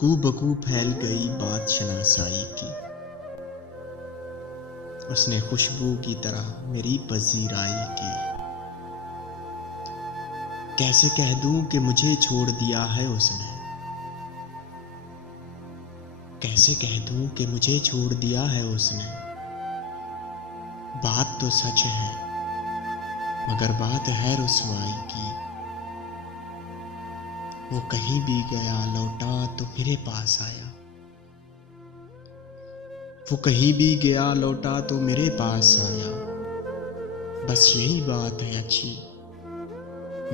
कू बकू फैल गई बात शनासाई की। उसने खुशबू की तरह मेरी पजीराई की। कैसे कह दूं कि मुझे छोड़ दिया है उसने। कैसे कह दूं कि मुझे छोड़ दिया है उसने। बात तो सच है मगर बात है रुसवाई की। वो कहीं भी गया लौटा तो मेरे पास आया। वो कहीं भी गया लौटा तो मेरे पास आया। बस यही बात है अच्छी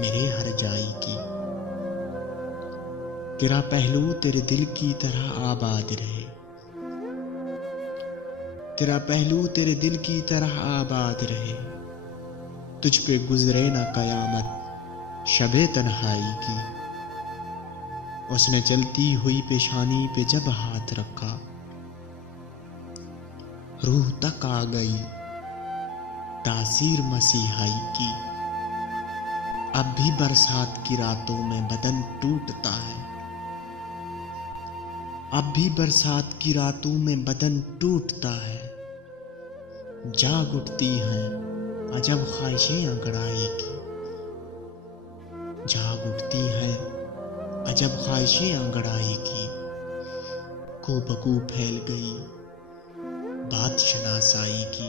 मेरे हर जाई की। तेरा पहलू तेरे दिल की तरह आबाद रहे। तेरा पहलू तेरे दिल की तरह आबाद रहे। तुझ पे गुजरे ना कयामत शबे तन्हाई की। उसने चलती हुई पेशानी पे जब हाथ रखा रूह तक आ गई तासीर मसीहाई की। अब भी बरसात की रातों में बदन टूटता है। अब भी बरसात की रातों में बदन टूटता है। जाग उठती हैं अजब ख्वाहिशें अंगड़ाई की। जाग उठती हैं अजब ख्वाहिशें अंगड़ाई की। कू बकू फैल गई बात शनासाई की।